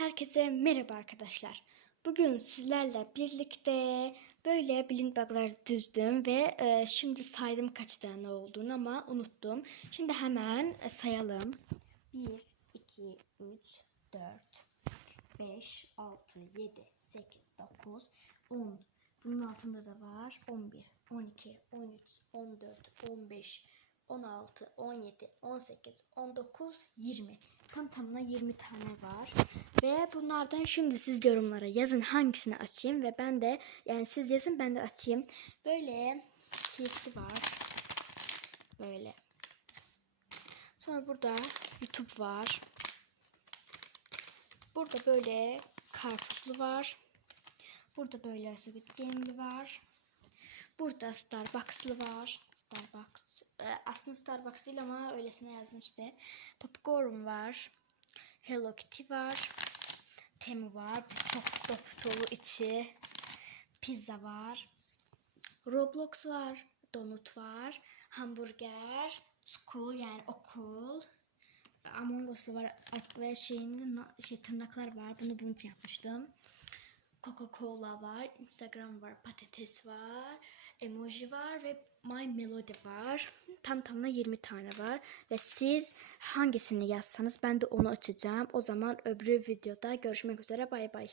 Herkese merhaba arkadaşlar. Bugün sizlerle birlikte böyle bilinç bakları düzdüm ve e, şimdi saydım kaç tane olduğunu ama unuttum. Şimdi hemen e, sayalım. 1, 2, 3, 4, 5, 6, 7, 8, 9, 10. Bunun altında da var 11, 12, 13, 14, 15, 16, 17, 18, 19, 20. Tam tamına 20 tane var. Ve bunlardan şimdi siz yorumlara yazın hangisini açayım ve ben de yani siz yazın ben de açayım. Böyle çiğsi var. Böyle. Sonra burada YouTube var. Burada böyle karpuzlu var. Burada böyle Squid Game'li var. Burada Starbucks'lı var. Starbucks. e, aslında Starbucks değil ama öylesine yazdım işte. Popcorn var. Hello Kitty var. Temu var. Çok dop dolu içi. Pizza var. Roblox var. Donut var. Hamburger. School yani okul. Among Us'lu var ve şeyin şey tırnaklar var. Bunu bunun için yapmıştım. Coca-Cola var, Instagram var, patates var, emoji var ve My Melody var. Tam tamına 20 tane var. Ve siz hangisini yazsanız ben de onu açacağım. O zaman öbür videoda görüşmek üzere. Bay bay.